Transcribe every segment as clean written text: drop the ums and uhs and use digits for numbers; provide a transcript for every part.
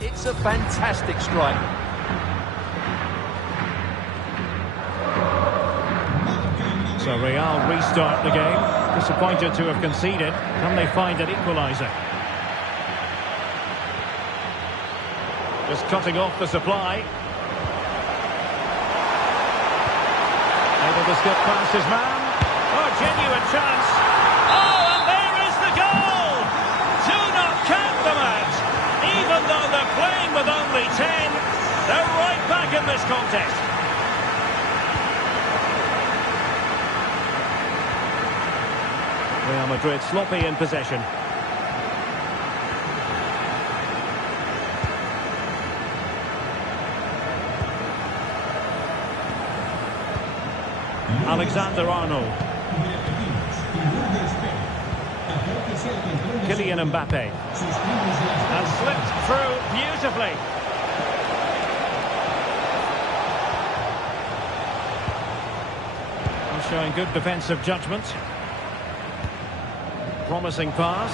It's a fantastic strike. So Real restart the game. Disappointed to have conceded. Can they find an equaliser? Just cutting off the supply. Able to skip past his man. Oh, genuine chance. Oh, and there is the goal! Do not count them out. Even though they're playing with only 10, they're right back in this contest. Real Madrid sloppy in possession. Alexander-Arnold. Kylian Mbappe. And slipped through beautifully. And showing good defensive judgment. Promising pass.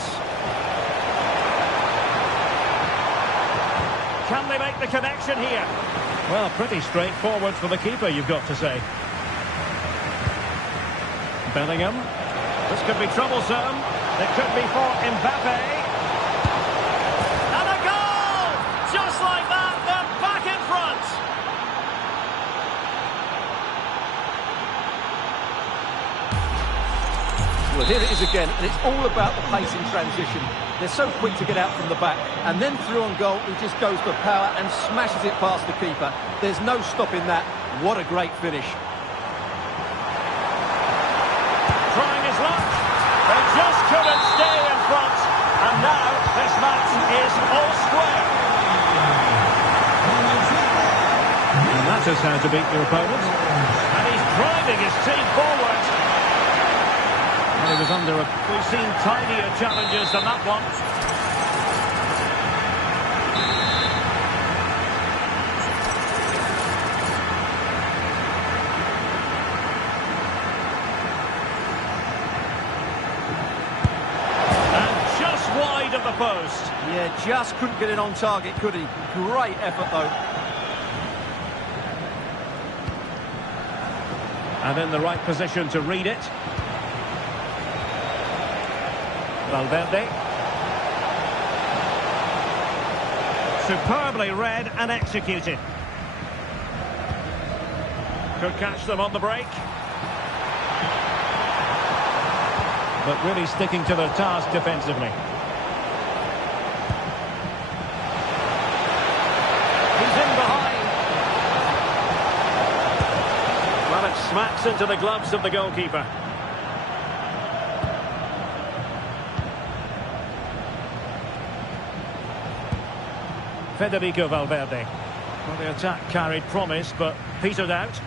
Can they make the connection here? Well, pretty straightforward for the keeper, you've got to say. Bellingham. This could be troublesome. It could be for Mbappe. And a goal! Just like that, they're back in front. Well, here it is again, and it's all about the pace in transition. They're so quick to get out from the back, and then through on goal, he just goes for power and smashes it past the keeper. There's no stopping that. What a great finish. They just couldn't stay in front, and now this match is all square. And that is how to beat your opponent. And he's driving his team forward. And he was under a... We've seen tidier challenges than that one. Of the post. Yeah, just couldn't get it on target, could he? Great effort, though. And in the right position to read it. Valverde. Superbly read and executed. Could catch them on the break. But really sticking to their task defensively. Smacks into the gloves of the goalkeeper. Federico Valverde. Well, the attack carried promise, but petered out.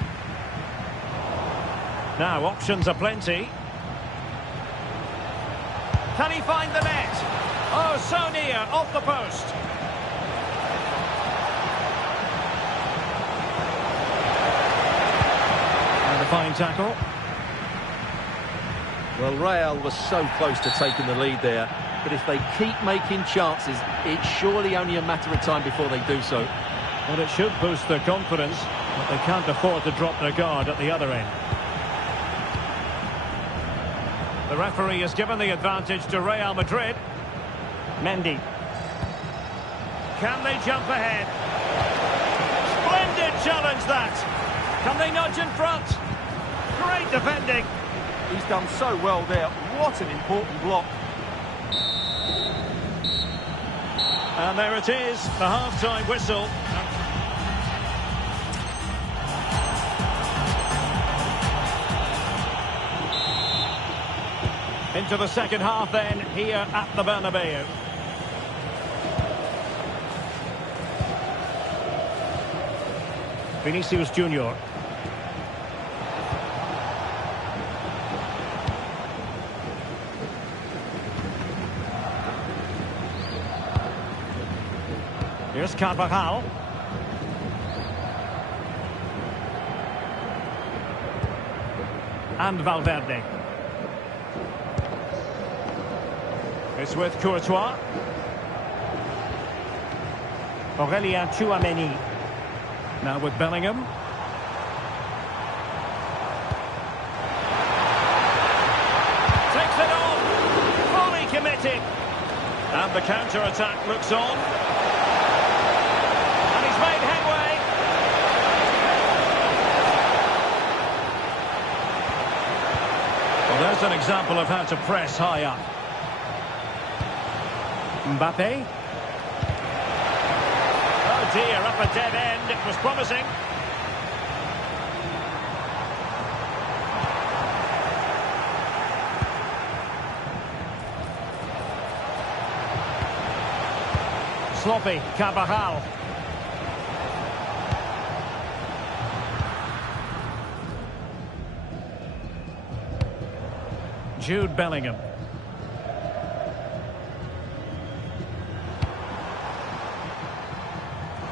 Now, options are plenty. Can he find the net? Oh, so near, off the post. Fine tackle. Well, Real was so close to taking the lead there, but if they keep making chances, it's surely only a matter of time before they do so. Well, it should boost their confidence, but they can't afford to drop their guard at the other end. The referee has given the advantage to Real Madrid. Mendy. Can they jump ahead? Splendid challenge, that. Can they nudge in front? Great defending. He's done so well there. What an important block. And there it is, the half-time whistle. Into the second half then, here at the Bernabeu. Vinicius Junior. Here's Carvajal. And Valverde. It's with Courtois. Aurélien Tchouaméni. Now with Bellingham. Takes it on. Fully committed. And the counter-attack looks on. And he's made headway. Well, there's an example of how to press high up. Mbappe. Oh dear, up a dead end. It was promising. Sloppy, Carvajal. Jude Bellingham.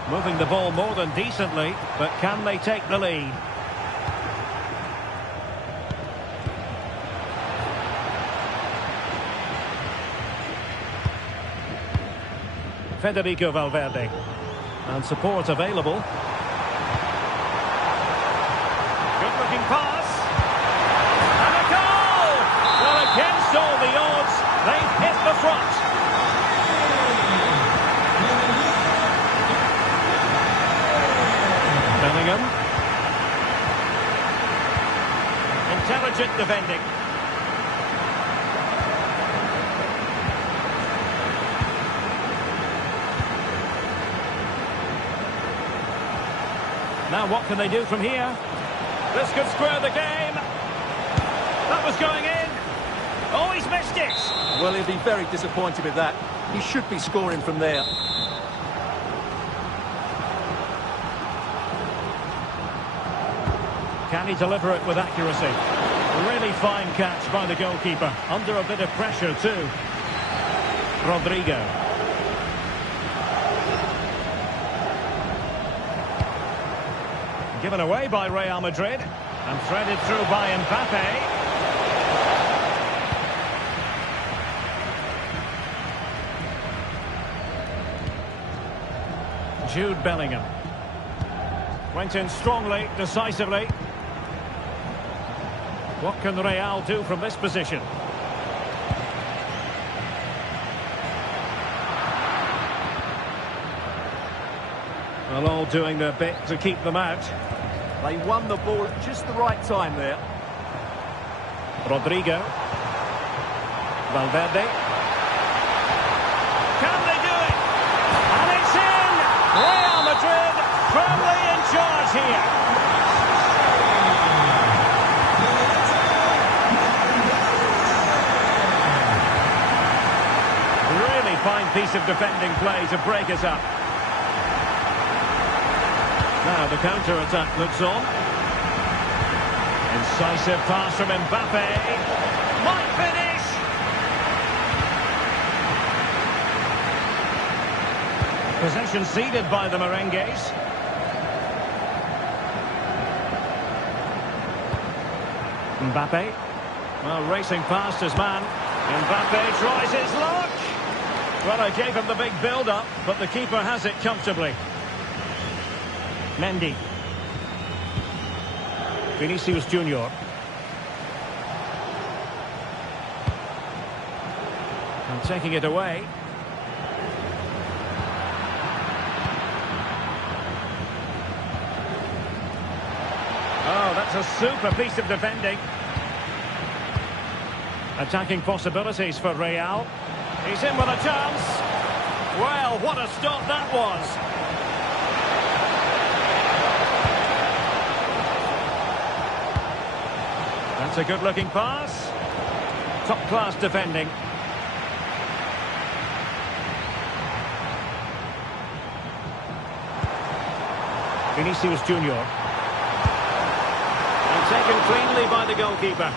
Moving the ball more than decently, but can they take the lead? Federico Valverde. And support available. Good-looking pass. And a goal! Well, against all the odds, they've hit the front. Bellingham. Intelligent defending. Now what can they do from here? This could square the game. That was going in. Oh, he's missed it. Well, he'll be very disappointed with that. He should be scoring from there. Can he deliver it with accuracy? Really fine catch by the goalkeeper. Under a bit of pressure too. Rodrigo. Given away by Real Madrid. And threaded through by Mbappe. Jude Bellingham. Went in strongly, decisively. What can Real do from this position? Well, all doing their bit to keep them out. They won the ball at just the right time there. Rodrigo. Valverde. Can they do it? And it's in! Real Madrid firmly in charge here. Really fine piece of defending play to break us up. Now the counter-attack looks on. Incisive pass from Mbappe. Might finish! Possession ceded by the Merengues. Mbappe. Well, racing past his man. Mbappe tries his luck. Well, I gave him the big build-up, but the keeper has it comfortably. Mendy. Vinicius Junior. And taking it away. Oh, that's a super piece of defending. Attacking possibilities for Real. He's in with a chance. Well, what a stop that was. That's a good-looking pass. Top-class defending. Vinicius Junior. And taken cleanly by the goalkeeper.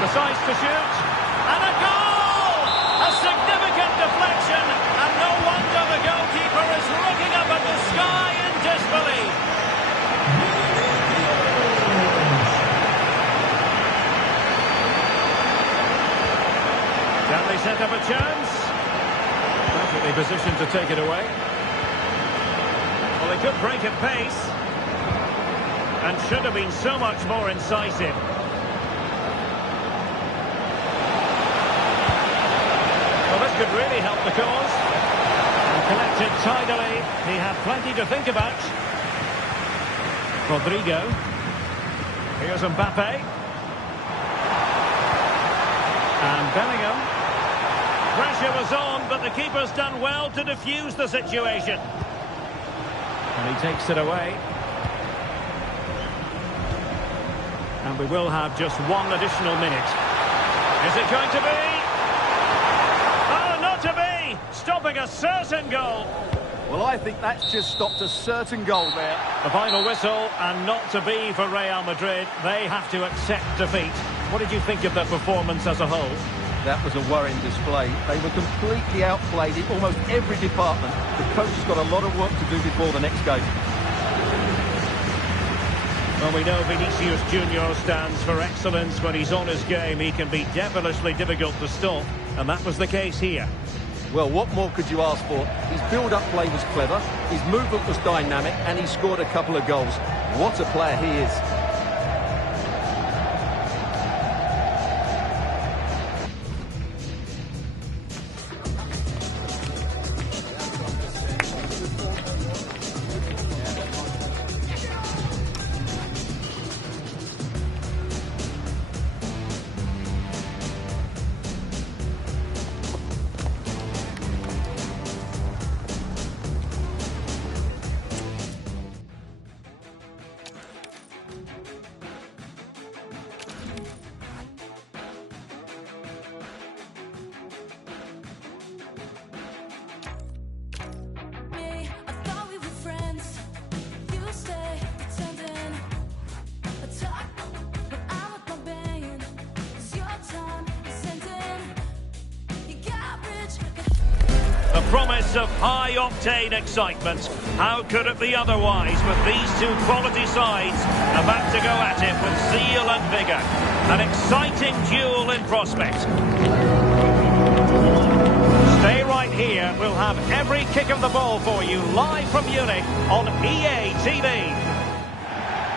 Decides to shoot. And a goal! A significant deflection. And no wonder the goalkeeper is looking up at the sky in disbelief. set up a chance. Perfectly positioned to take it away. Well, they could break at pace. And should have been so much more incisive. Well, this could really help the cause. And collected tidily. He had plenty to think about. Rodrigo. Here's Mbappe. And Bellingham. Pressure was on, but the keeper's done well to defuse the situation. And he takes it away. And we will have just one additional minute. Is it going to be? Oh, not to be! Stopping a certain goal. Well, I think that's just stopped a certain goal there. The final whistle, and not to be for Real Madrid. They have to accept defeat. What did you think of their performance as a whole? That was a worrying display. They were completely outplayed in almost every department. The coach has got a lot of work to do before the next game. Well, we know Vinicius Junior stands for excellence. When he's on his game, he can be devilishly difficult to stop. And that was the case here. Well, what more could you ask for? His build-up play was clever, his movement was dynamic, and he scored a couple of goals. What a player he is. Promise of high-octane excitement. How could it be otherwise with these two quality sides about to go at it with zeal and vigour? An exciting duel in prospect. Stay right here. We'll have every kick of the ball for you live from Munich on EA TV.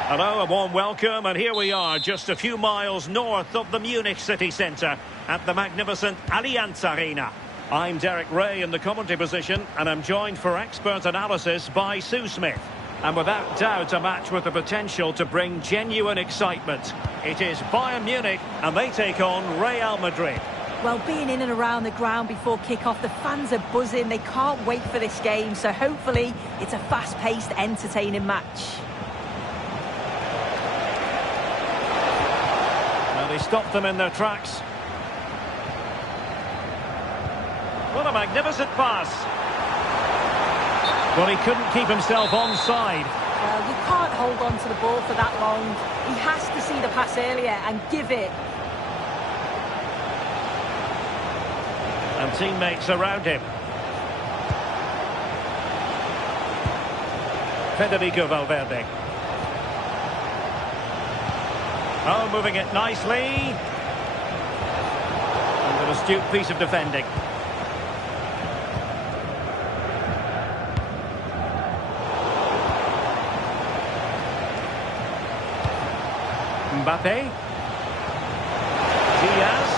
Hello, a warm welcome, and here we are just a few miles north of the Munich city centre at the magnificent Allianz Arena. I'm Derek Ray in the commentary position, and I'm joined for expert analysis by Sue Smith. And without doubt, a match with the potential to bring genuine excitement. It is Bayern Munich, and they take on Real Madrid. Well, being in and around the ground before kick-off, the fans are buzzing. They can't wait for this game, so hopefully it's a fast-paced, entertaining match. Well, they stopped them in their tracks. What a magnificent pass. Well, he couldn't keep himself onside. Well, you can't hold on to the ball for that long. He has to see the pass earlier and give it. And teammates around him. Federico Valverde. Oh, moving it nicely. And an astute piece of defending. Mbappe. Diaz.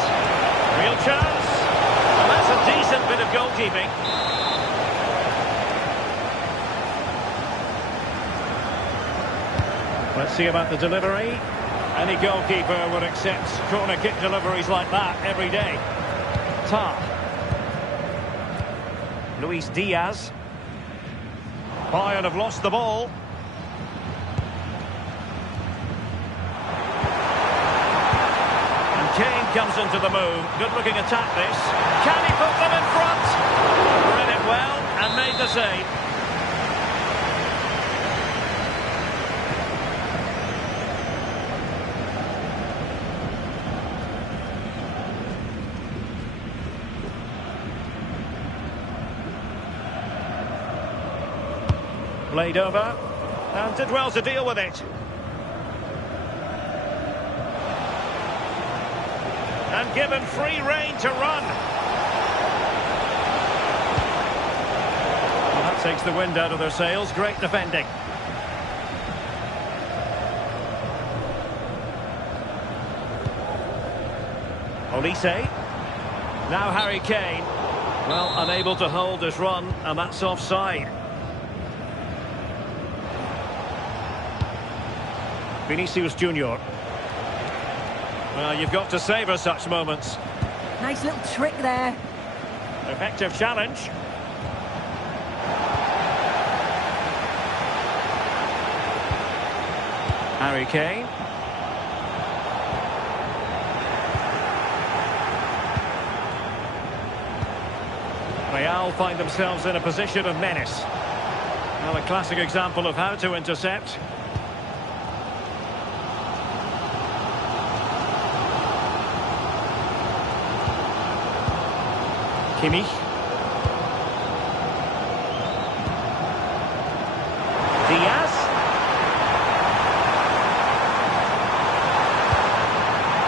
Real chance. And that's a decent bit of goalkeeping. Let's see about the delivery. Any goalkeeper would accept corner kick deliveries like that every day. Tar. Luis Diaz. Bayern have lost the ball. Kane comes into the move. Good-looking attack, this. Can he put them in front? Read it well and made the save. Played over and did well to deal with it. And given free rein to run. Takes the wind out of their sails. Great defending. Olise. Now Harry Kane. Well, unable to hold his run, and that's offside. Vinicius Junior. Well, you've got to savour such moments. Nice little trick there. Effective challenge. Harry Kane. Real find themselves in a position of menace. Well, a classic example of how to intercept. Kimmich. Diaz.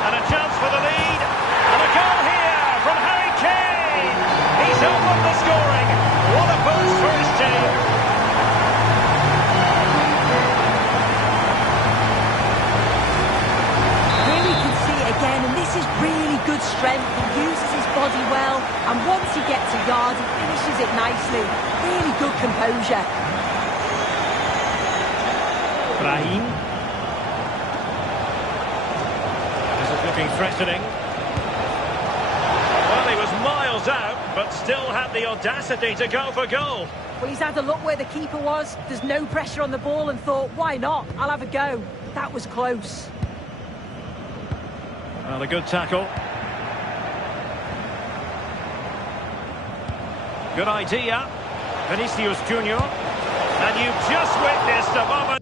And a chance for the lead. And a goal here from Harry Kane. He's opened the scoring. What a boost for his team. Here we can see it again, and this is really good strength. He uses his body well, and once he gets a yard, he finishes it nicely. Really good composure. Brahim. This is looking threatening. Well, he was miles out, but still had the audacity to go for goal. Well, he's had a look where the keeper was. There's no pressure on the ball and thought, why not? I'll have a go. That was close. Well, a good tackle. Good idea. Vinicius Junior. And you've just witnessed a moment.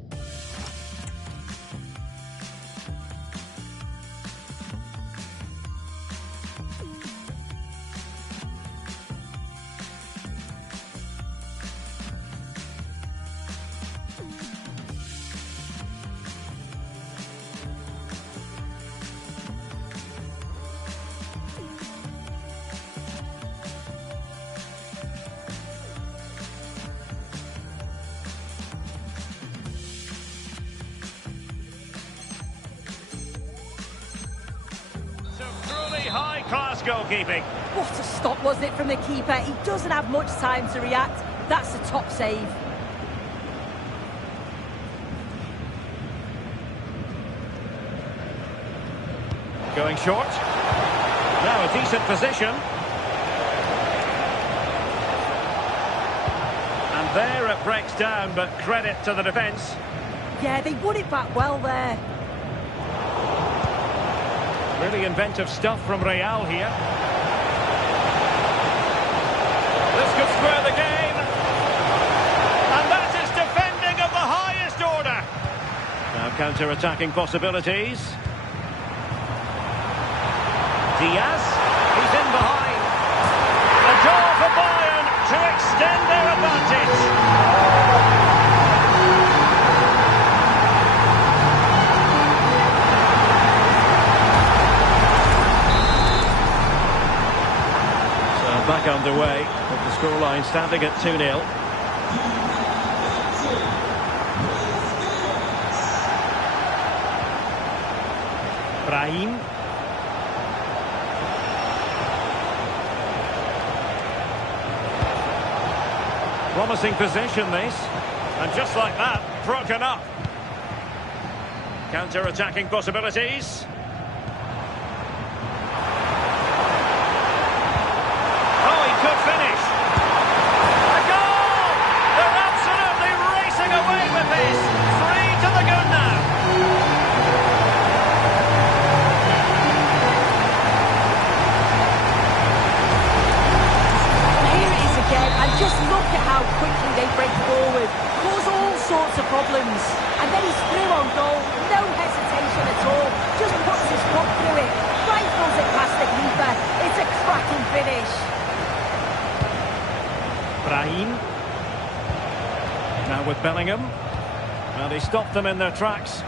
High-class goalkeeping. What a stop, wasn't it, from the keeper? He doesn't have much time to react. That's a top save. Going short. Now a decent position. And there it breaks down, but credit to the defence. Yeah, they won it back well there. Really inventive stuff from Real here. This could square the game. And that is defending of the highest order. Now counter-attacking possibilities. Diaz, he's in behind. A goal for Bayern to extend their advantage. Back underway, with the scoreline standing at 2-0. Brahim. Promising position this, and just like that, broken up. Counter-attacking possibilities. Could finish. A goal! They're absolutely racing away with this. 3 to the good now. Here it is again, and just look at how quickly they break forward. Cause all sorts of problems. And then he's through on goal. No hesitation at all. Just puts his foot through it. Rifles it past the keeper. It's a cracking finish. Brahim. Now with Bellingham. Well, they stopped them in their tracks.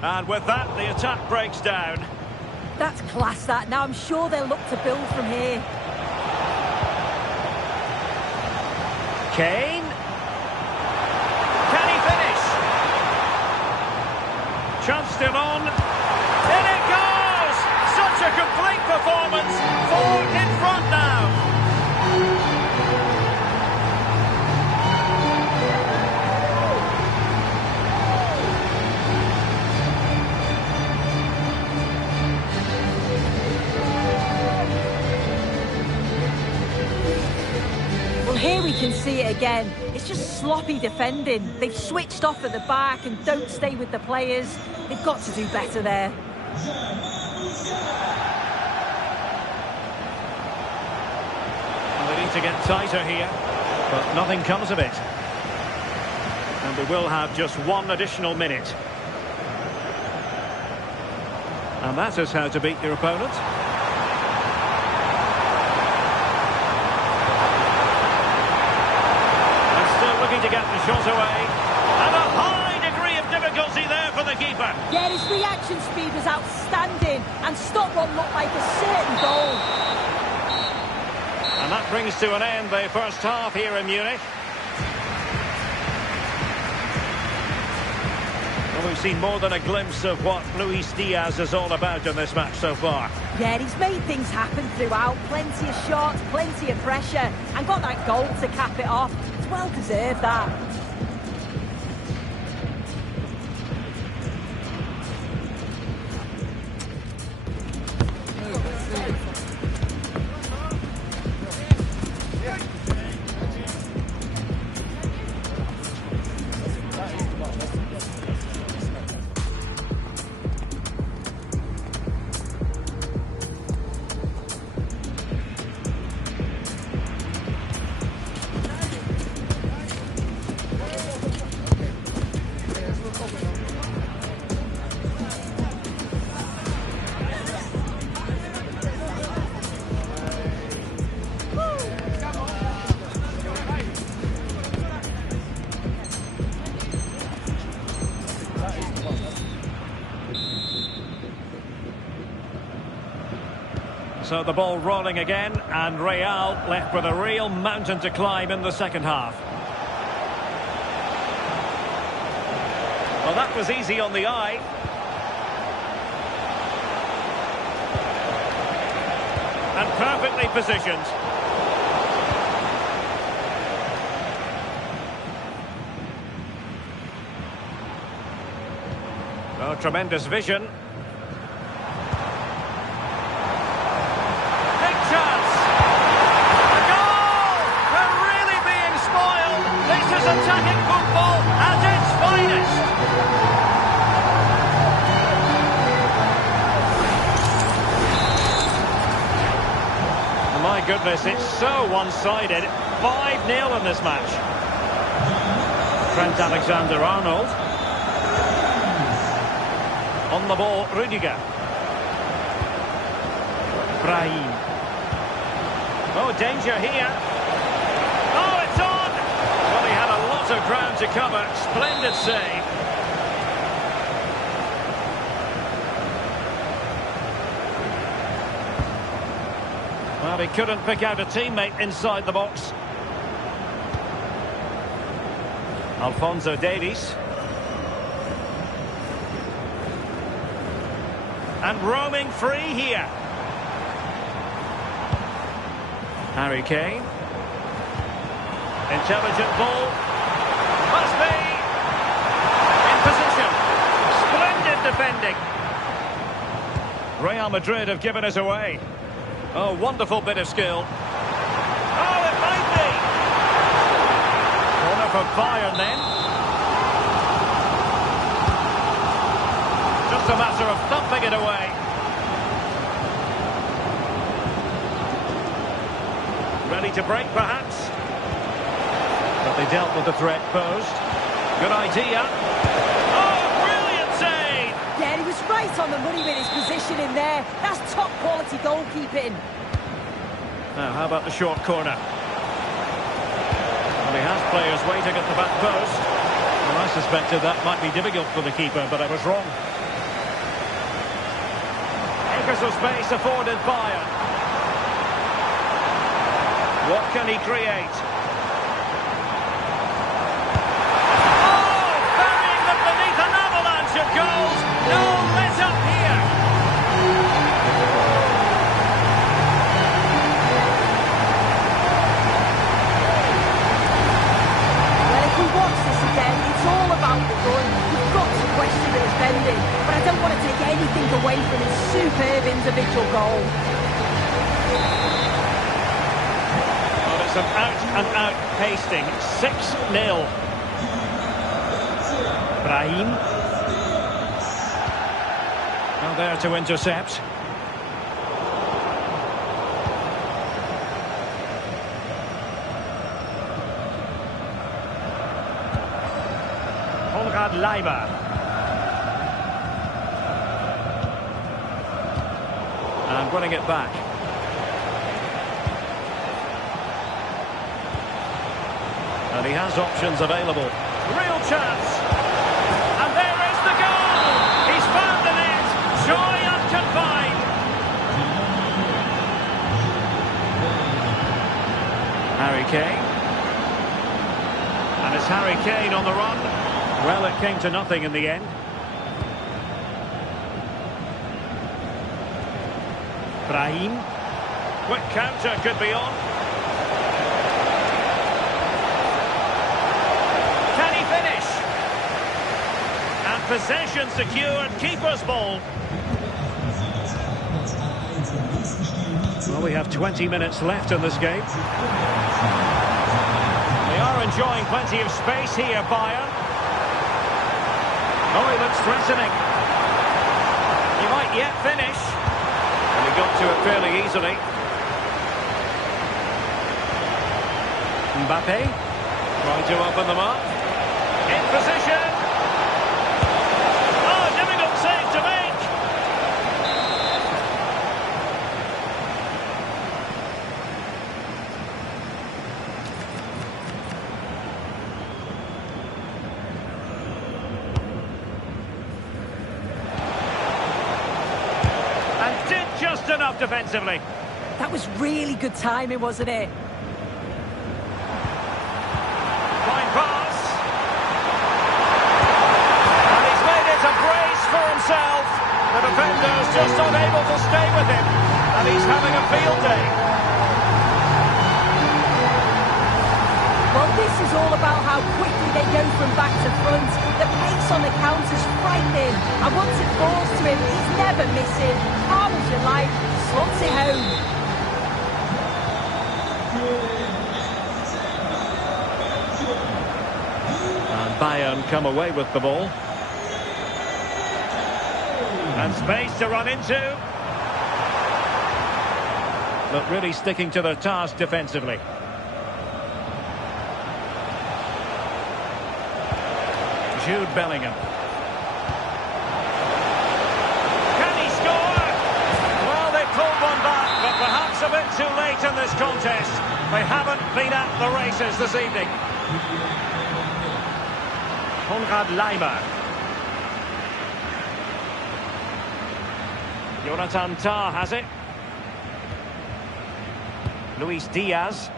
And with that, the attack breaks down. That's class, that. Now I'm sure they'll look to build from here. Kane. Can he finish? Chance still on. In it goes! Such a complete performance. 4 in front now. Here we can see it again. It's just sloppy defending. They've switched off at the back and don't stay with the players. They've got to do better there. They need to get tighter here, but nothing comes of it. And they will have just 1 additional minute. And that is how to beat your opponent. To get the shot away, and a high degree of difficulty there for the keeper. Yeah, his reaction speed was outstanding and stopped what looked like a certain goal. And that brings to an end the first half here in Munich. Well, we've seen more than a glimpse of what Luis Diaz is all about in this match so far. Yeah, he's made things happen throughout. Plenty of shots, plenty of pressure, and got that goal to cap it off. Well deserved, that. So the ball rolling again, and Real left with a real mountain to climb in the second half. Well, that was easy on the eye. And perfectly positioned. Oh, tremendous vision. Attacking football at its finest. Oh my goodness, it's so one-sided. 5-0 in this match. Trent Alexander-Arnold. On the ball, Rudiger. Brahim. Oh, danger here. Oh, it's on! Well, he had a lot of ground to cover. Splendid save. Well, he couldn't pick out a teammate inside the box. Alphonso Davies. And roaming free here. Harry Kane. Intelligent ball. Must be. In position. Splendid defending. Real Madrid have given us away. Oh, wonderful bit of skill. Oh, it might be. Corner for Bayern then. Just a matter of thumping it away. Ready to break, perhaps. But they dealt with the threat posed. Good idea. Oh, brilliant save! Yeah, he was right on the money with his position in there. That's top quality goalkeeping. Now, how about the short corner? Well, he has players waiting at the back post. Well, I suspected that might be difficult for the keeper, but I was wrong. acres of space afforded Bayern. What can he create? Oh, burying them beneath an avalanche of goals. No let up here. Well, if we watch this again, it's all about the run. You've got to question the defending, but I don't want to take anything away from his superb individual goal. Well, it's an out-and-out pasting. 6-0. Brahim. Well, there to intercept. Leiber. And winning it back. And he has options available. Real chance. And there is the goal. He's found the net. Joy unconfined. Harry Kane. And it's Harry Kane on the run. Well, it came to nothing in the end. Brahim. Quick counter could be on. Can he finish? And possession secured. Keeper's ball. Well, we have 20 minutes left in this game. They are enjoying plenty of space here, Bayern. Oh, he looks threatening. He might yet finish. And he got to it fairly easily. Mbappe trying to open them up. In position. Oh, difficult save to make. Just enough defensively. That was really good timing, wasn't it? Fine pass. And he's made it a brace for himself. The defender's just unable to stay with him. And he's having a field day. Well, this is all about how quickly they go from back to front. The pace on the counter's frightening. And once it falls to him, he's never missing. Calm as you like, slots it home. And Bayern come away with the ball. And space to run into. But really sticking to their task defensively. Jude Bellingham. Can he score? Well, they pulled one back, but perhaps a bit too late in this contest. They haven't been at the races this evening. Leimer. Jonathan Tah has it. Luis Diaz.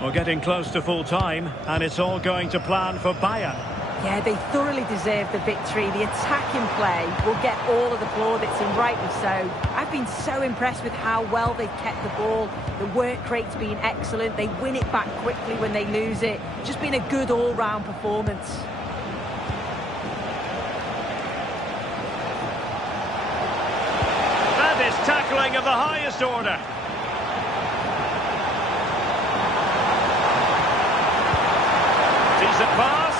We're getting close to full time, and it's all going to plan for Bayern. Yeah, they thoroughly deserve the victory. The attacking play will get all of the plaudits, and rightly so. I've been so impressed with how well they've kept the ball. The work rate's been excellent. They win it back quickly when they lose it. Just been a good all-round performance. That is tackling of the highest order. Decent pass.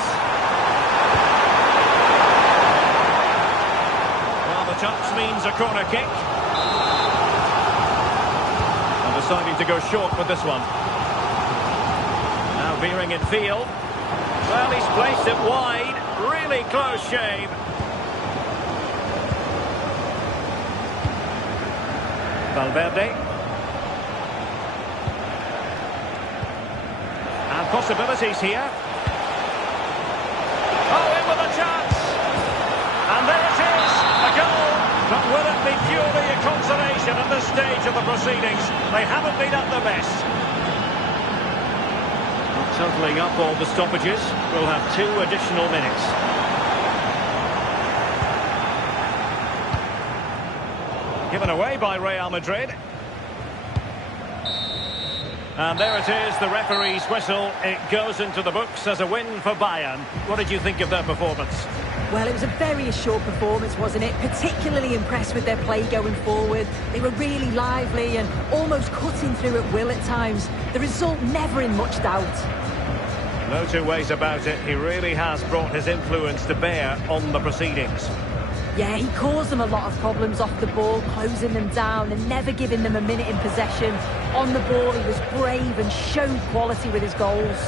Well, the touch means a corner kick. And deciding to go short with this one. Now veering in field. Well, he's placed it wide. Really close shave. Valverde. And possibilities here. Oh, in with a chance. And there it is. A goal. at this stage of the proceedings. They haven't been at their best. Not totalling up all the stoppages. We'll have 2 additional minutes. Given away by Real Madrid. And there it is, the referee's whistle. It goes into the books as a win for Bayern. What did you think of their performance? Well, it was a very assured performance, wasn't it? Particularly impressed with their play going forward. They were really lively and almost cutting through at will at times. The result never in much doubt. No two ways about it. He really has brought his influence to bear on the proceedings. Yeah, he caused them a lot of problems off the ball, closing them down and never giving them a minute in possession. On the ball, he was brave and showed quality with his goals.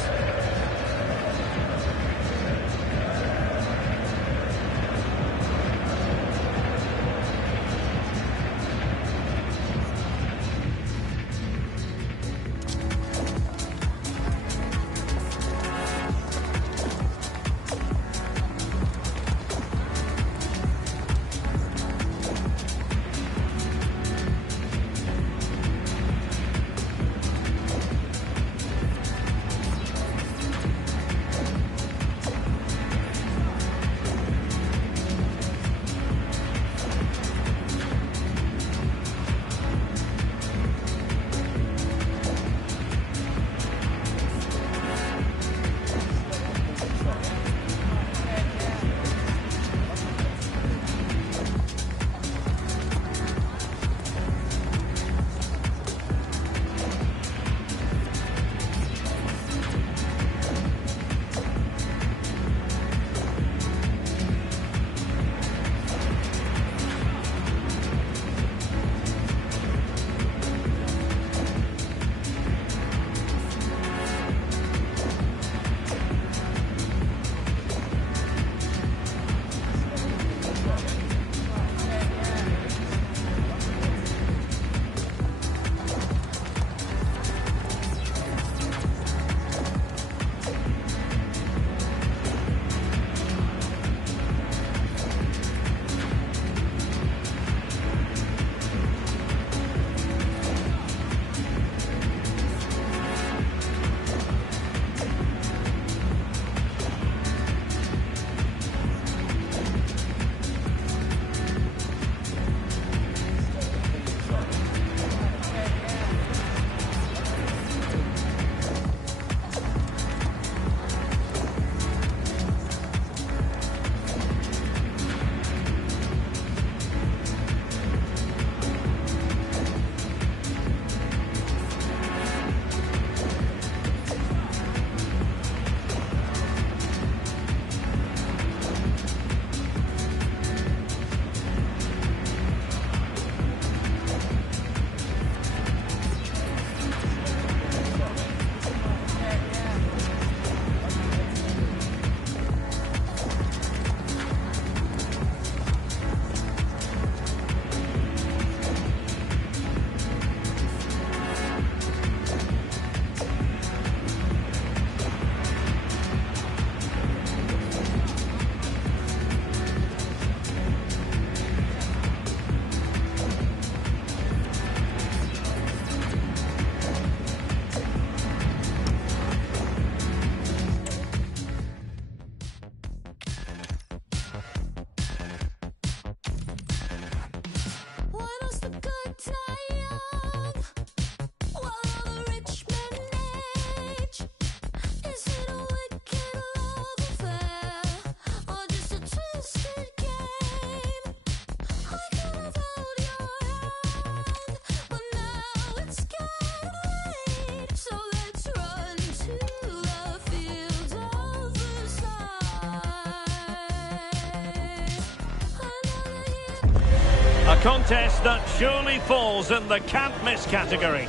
A contest that surely falls in the can't-miss category.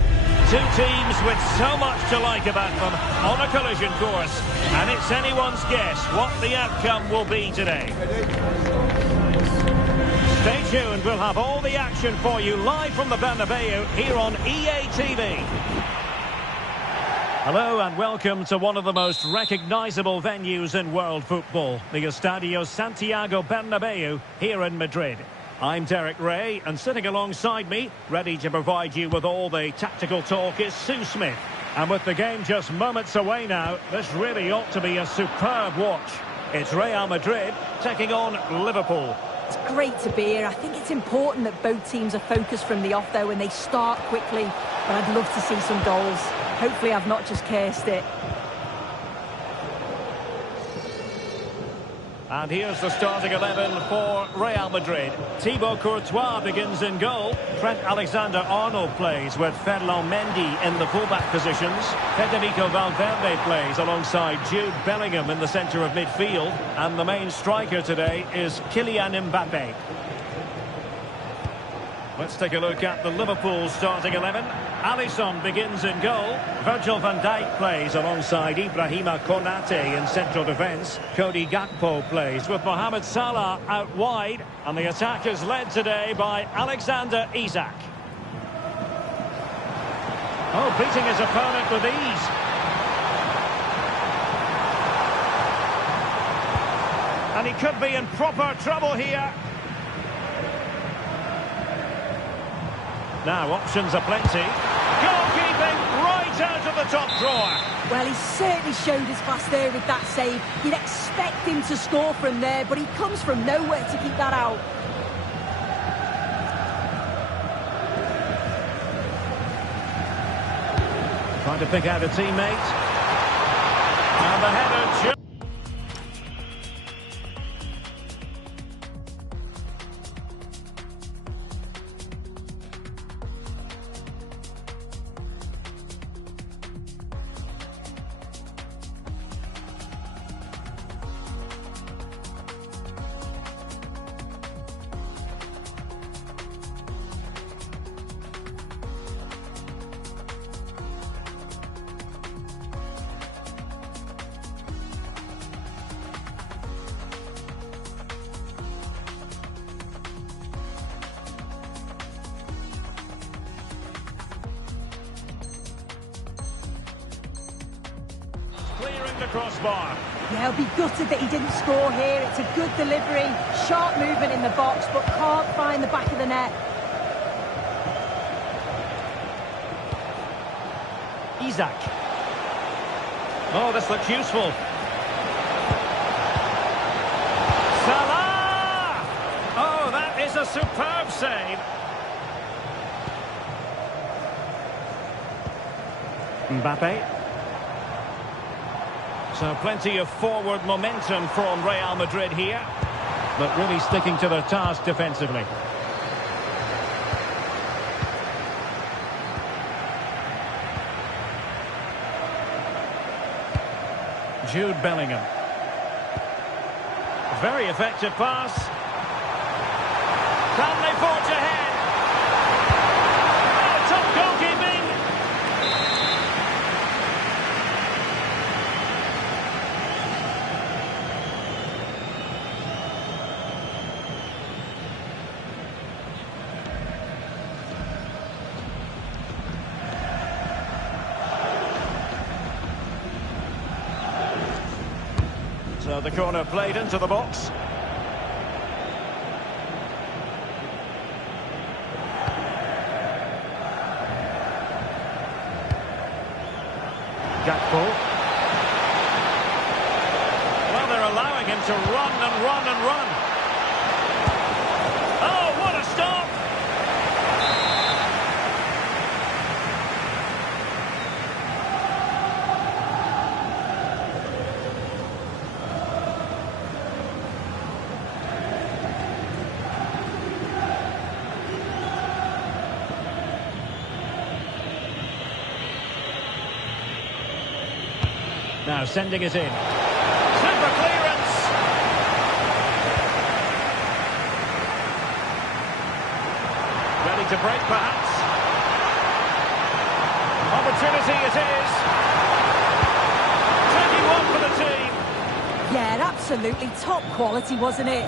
Two teams with so much to like about them on a collision course. And it's anyone's guess what the outcome will be today. Stay tuned, we'll have all the action for you live from the Bernabeu here on EA TV. Hello and welcome to one of the most recognisable venues in world football, the Estadio Santiago Bernabeu here in Madrid. I'm Derek Ray, and sitting alongside me, ready to provide you with all the tactical talk, is Sue Smith. And with the game just moments away now, this really ought to be a superb watch. It's Real Madrid taking on Liverpool. It's great to be here. I think it's important that both teams are focused from the off, though, and they start quickly. But I'd love to see some goals. Hopefully I've not just cursed it. And here's the starting 11 for Real Madrid. Thibaut Courtois begins in goal. Trent Alexander-Arnold plays with Ferland Mendy in the fullback positions. Federico Valverde plays alongside Jude Bellingham in the centre of midfield. And the main striker today is Kylian Mbappe. Let's take a look at the Liverpool starting 11. Alisson begins in goal. Virgil van Dijk plays alongside Ibrahima Konate in central defence. Cody Gakpo plays with Mohamed Salah out wide. And the attack is led today by Alexander Isak. Oh, beating his opponent with ease. And he could be in proper trouble here. Now, options are plenty. Goalkeeping right out of the top drawer. Well, he certainly showed his class there with that save. You'd expect him to score from there, but he comes from nowhere to keep that out. Trying to pick out a teammate. And the header... Clearing the crossbar. Yeah, I'll be gutted that he didn't score here. It's a good delivery, sharp movement in the box, but can't find the back of the net. Isak. Oh, this looks useful. Salah! Oh, that is a superb save. Mbappe. So plenty of forward momentum from Real Madrid here, but really sticking to their task defensively. Jude Bellingham. Very effective pass. Can they forge ahead? Oh, top goalkeeping. So the corner played into the box. Gakpo. Well, they're allowing him to run and run and run. Oh, what a stop! Now sending it in. Super clearance. Ready to break, perhaps. Opportunity it is. Tricky one for the team. Yeah, absolutely top quality, wasn't it?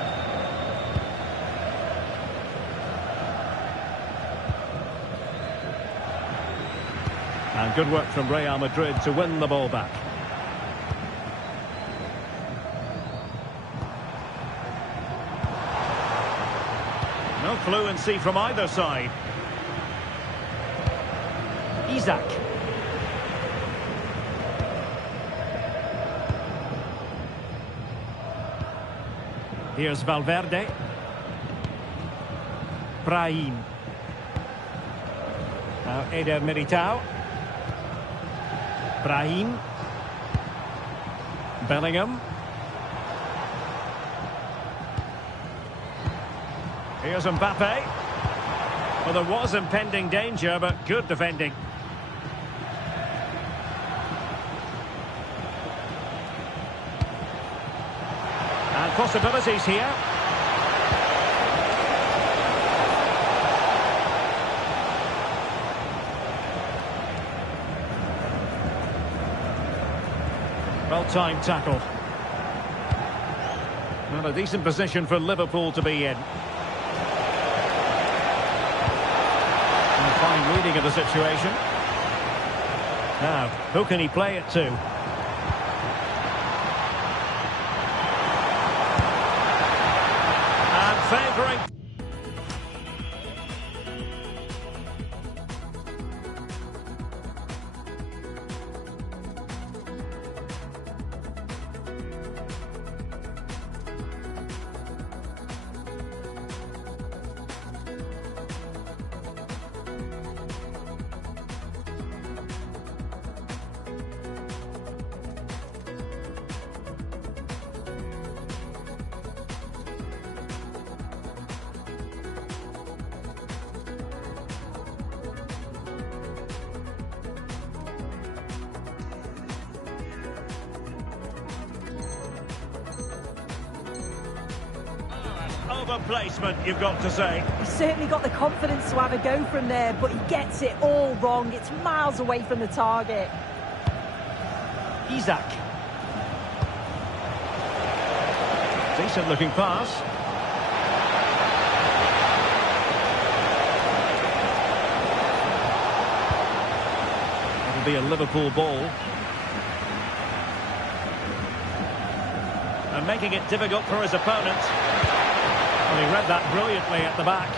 And good work from Real Madrid to win the ball back. No No fluency from either side. Isaac. Here's Valverde. Brahim. Now Eder Militao. Brahim. Bellingham. Here's Mbappe. Well, there was impending danger, but good defending. And possibilities here. Well-timed tackle. Well, a decent position for Liverpool to be in. And a fine reading of the situation. Now, who can he play it to? And favouring... Placement, you've got to say. He's certainly got the confidence to have a go from there, but he gets it all wrong. It's miles away from the target. Isaac. Decent looking pass. It'll be a Liverpool ball. And making it difficult for his opponent. Well, he read that brilliantly at the back.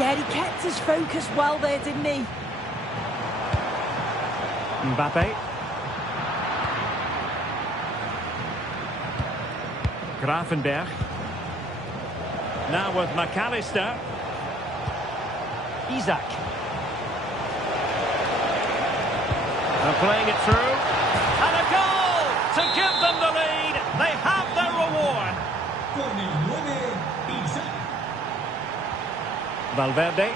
Yeah, he kept his focus well there, didn't he? Mbappe. Gravenberch. Now with McAllister. Isaac. And playing it through. And a goal to give them the lead. They have their reward. Valverde.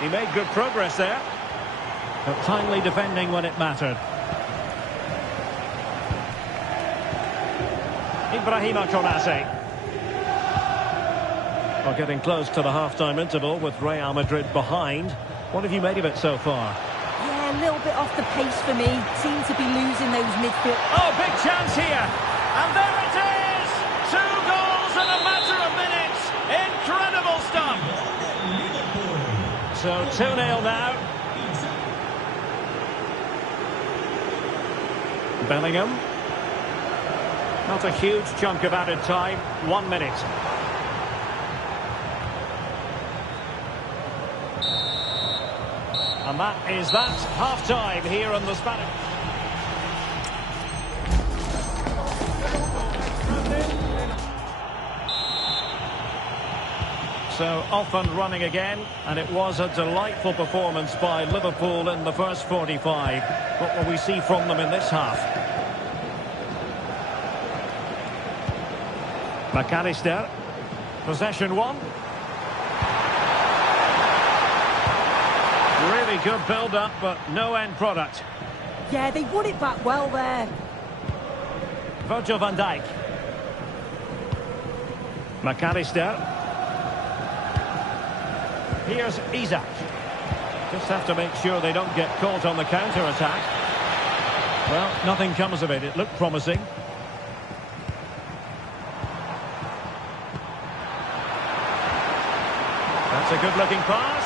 He made good progress there. But timely defending when it mattered. Ibrahima Konate. Well, getting close to the half-time interval with Real Madrid behind. What have you made of it so far? Yeah, a little bit off the pace for me. Seem to be losing those midfield... Oh, big chance here. And there it is! 2 goals in a matter of minutes. Incredible stuff. So 2-0 now. Bellingham. Not a huge chunk of added time. 1 minute. And that is that. Half-time here on the Spanish. So off and running again, and it was a delightful performance by Liverpool in the first 45. What will we see from them in this half? McAllister, possession 1. Really good build-up, but no end product. Yeah, they won it back well there. Virgil van Dijk. McAllister. Here's Isaac. Just have to make sure they don't get caught on the counter-attack. Well, nothing comes of it. It looked promising. That's a good-looking pass.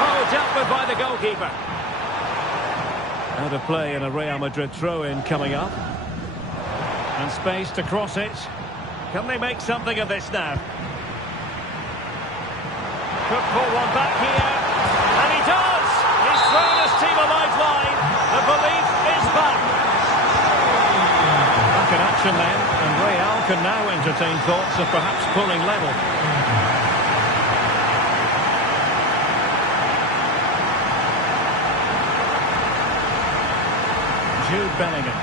Oh, dealt with by the goalkeeper. Out of play and a Real Madrid throw-in coming up. And space to cross it. Can they make something of this now? Could pull one back here. And he does! He's thrown his team a lifeline. The belief is back. Back in action then. And Real can now entertain thoughts of perhaps pulling level. Jude Bellingham.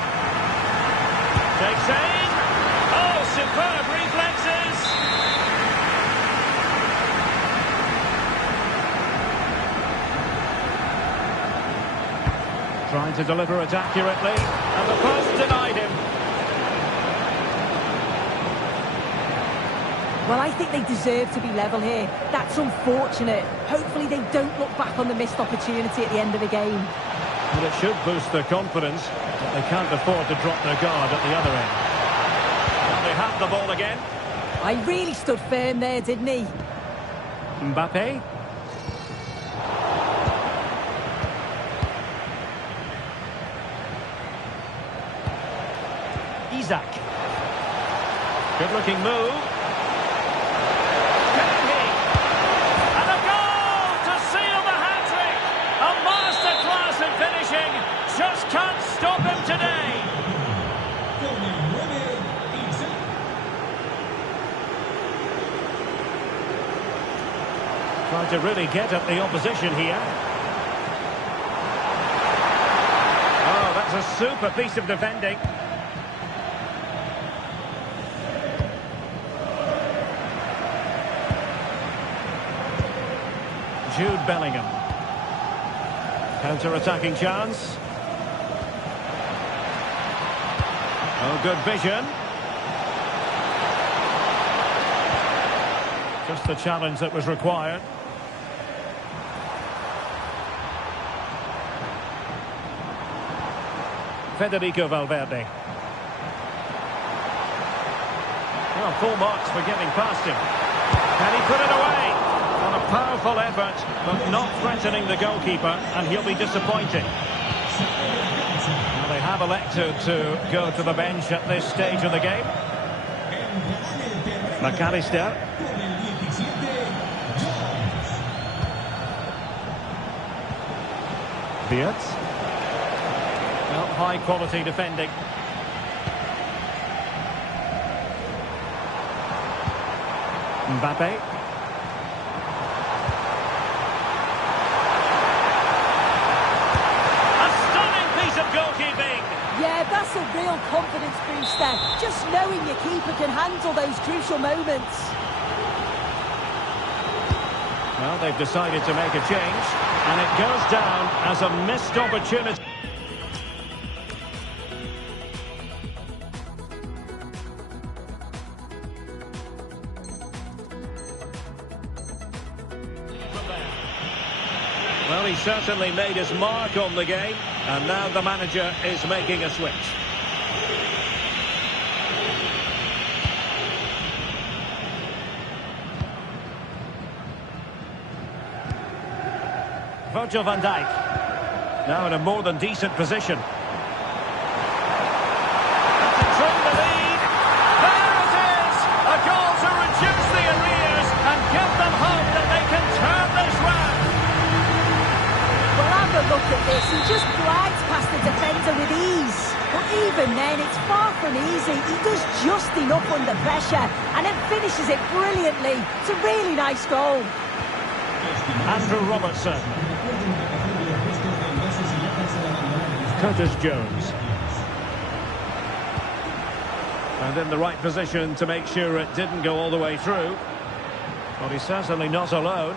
Takes aim. Oh, superb reflexes. Trying to deliver it accurately. And the post denied him. Well, I think they deserve to be level here. That's unfortunate. Hopefully they don't look back on the missed opportunity at the end of the game. Well, it should boost their confidence, but they can't afford to drop their guard at the other end. And they have the ball again. I really stood firm there, didn't he? Mbappe. Isaac. Good-looking move. And a goal to seal the hat-trick! A masterclass in finishing. Just can't stop him today. Trying to really get at the opposition here. Oh, that's a super piece of defending. Jude Bellingham. Counter-attacking chance. Oh, good vision. Just the challenge that was required. Federico Valverde. Well, full marks for getting past him. Can he put it away? On a powerful effort, but not threatening the goalkeeper, and he'll be disappointed. Well, they have elected to go to the bench at this stage of the game. McAllister. Beard. Well, high quality defending. Mbappe. Yeah, that's a real confidence booster. Just knowing your keeper can handle those crucial moments. Well, they've decided to make a change, and it goes down as a missed opportunity. Well, he certainly made his mark on the game, and now the manager is making a switch. Virgil van Dijk. Now in a more than decent position. Control the lead. There it is! A goal to reduce the arrears and give them hope that they can turn this round. Well, have a look at this. He just glides past the defender with ease. But even then, it's far from easy. He does just enough under pressure and then finishes it brilliantly. It's a really nice goal. Andrew Robertson. Curtis Jones. And in the right position to make sure it didn't go all the way through. But he's certainly not alone.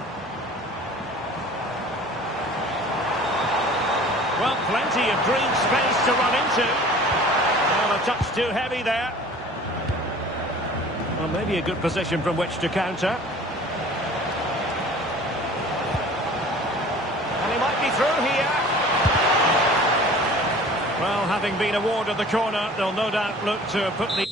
Well, plenty of green space to run into. Well, a touch too heavy there. Well, maybe a good position from which to counter. And he might be through here. Well, having been awarded the corner, they'll no doubt look to put the...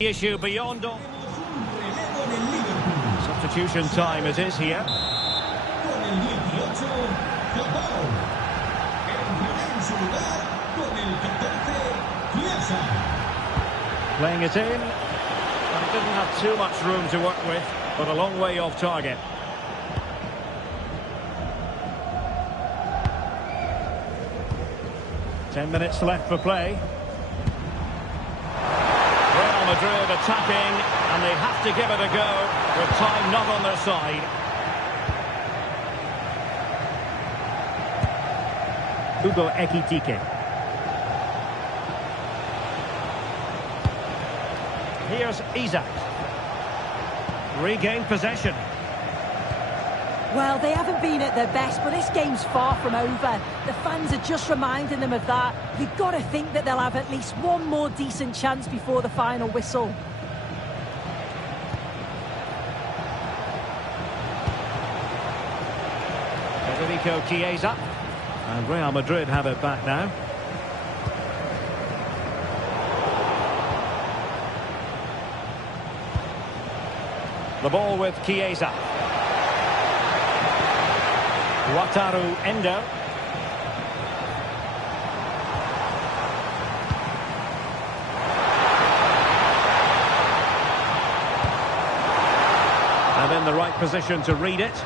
issue beyond all. Substitution time it is here. Playing it in. And he didn't have too much room to work with, but a long way off target. Ten minutes left for play. Real Madrid attacking, and they have to give it a go, with time not on their side. Hugo Ekitike. Here's Isak. Regained possession. Well, they haven't been at their best, but this game's far from over. The fans are just reminding them of that. You've got to think that they'll have at least one more decent chance before the final whistle. Federico Chiesa. And Real Madrid have it back now. The ball with Chiesa. Wataru Endo. And in the right position to read it.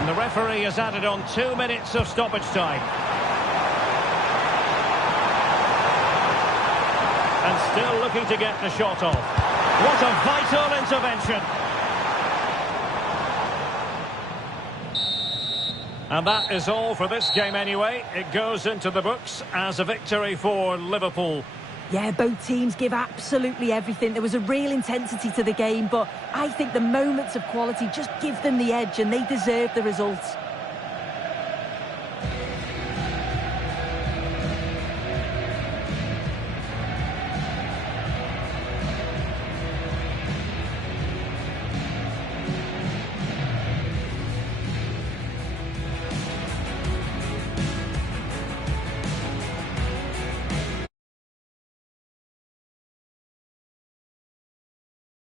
And the referee has added on 2 minutes of stoppage time. And still looking to get the shot off. What a vital intervention. And that is all for this game anyway. It goes into the books as a victory for Liverpool. Yeah, both teams give absolutely everything. There was a real intensity to the game, but I think the moments of quality just give them the edge, and they deserve the results.